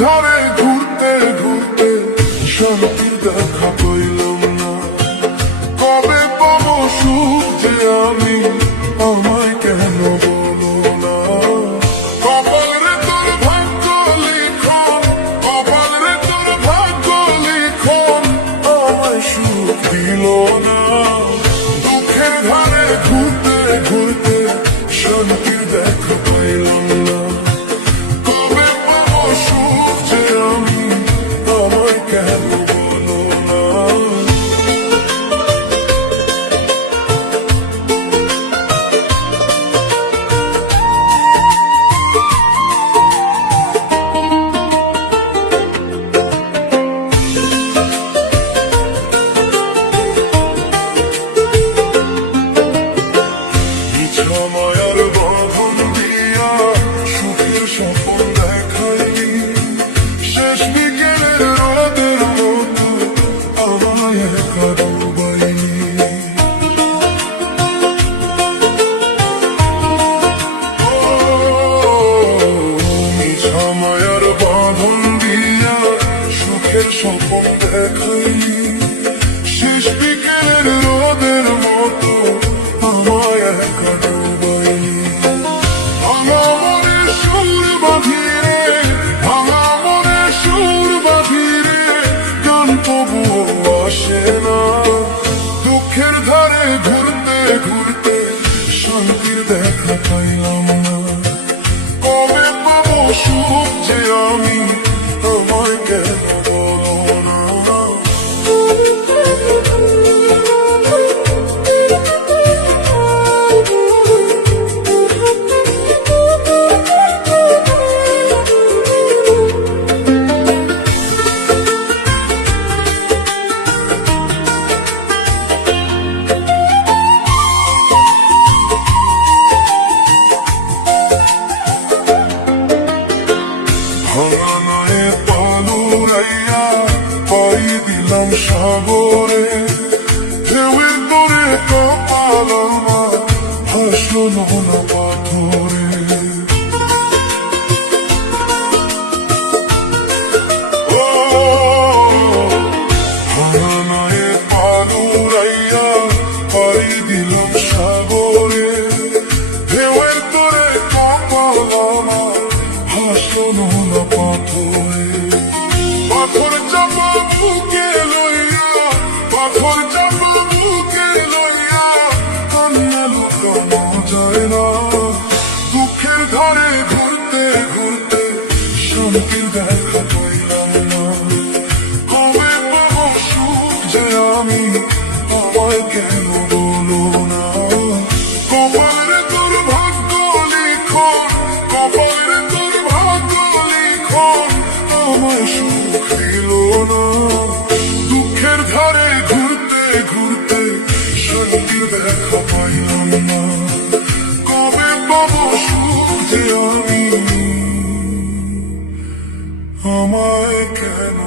ধারে ঘুরতে ঘুরতে শান্তির দেখা পাইলাম না। কবে পাবো সুখ যে আমি, আমায় কেন বলো না? কপাল রে তোর ভাগ্য লিখন, কপাল রে তোর ভাগ্য লিখন, আমায় সুখ দিল না। দুঃখের ধারে ঘুরতে ঘুরতে শান্তির দেখা পাইলাম না। কবে পাবো সুখ যে আমি, আমায় কেন বলো না? মায়ার বাঁধন দিয়া সুখের স্বপ্ন দেখাইলি, শেষ বিকেলের রাতের মতো আমায় একা ডুবাইলি। মিছা মায়ার বাঁধন দিয়া সুখের স্বপ্ন দেখাইলি, শেষ বিকেলের রোদের মতো আমায় একা ডুবাইলি। ভাঙা মনে সুর বাঁধিরে, ভাঙা মনে সুর বাঁধিরে, গান তবুও আসে না। দুঃখের ধারে ঘুরতে ঘুরতে শান্তির দেখা পাইলাম না। কবে পাবো সুখ যে আমি, আমায় কেন বলো না? ভাঙানায় পালুরাইয়া পাই দিলাম সাগরে, ঢেউয়ের দরে কপাল আমার ভাসলো না পাথরে। ভাঙানায় পালুরাইয়া পাই দিলাম সাগরে, ঢেউয়ের দরে কপাল আমার ভাসলো না পাথরে। পাথর চাপা বুকে লইয়া, পাথর চাপা বুকে লইয়া, কান্না লুকানো যায় না। দুঃখের ধারে ঘুরতে ঘুরতে শান্তির দেখা পাইলাম না। কবে পাবো সুখ যে আমি, আমায় কেন বলো না? কপাল রে তোর ভাগ্য লিখন, কপাল রে তোর ভাগ্য লিখন, আমায় সুখ দিল না। দুঃখের ধারে ঘুরতে ঘুরতে শান্তির দেখা পাইলাম না। কবে পাবো সুখ যে আমি, আমায় কেন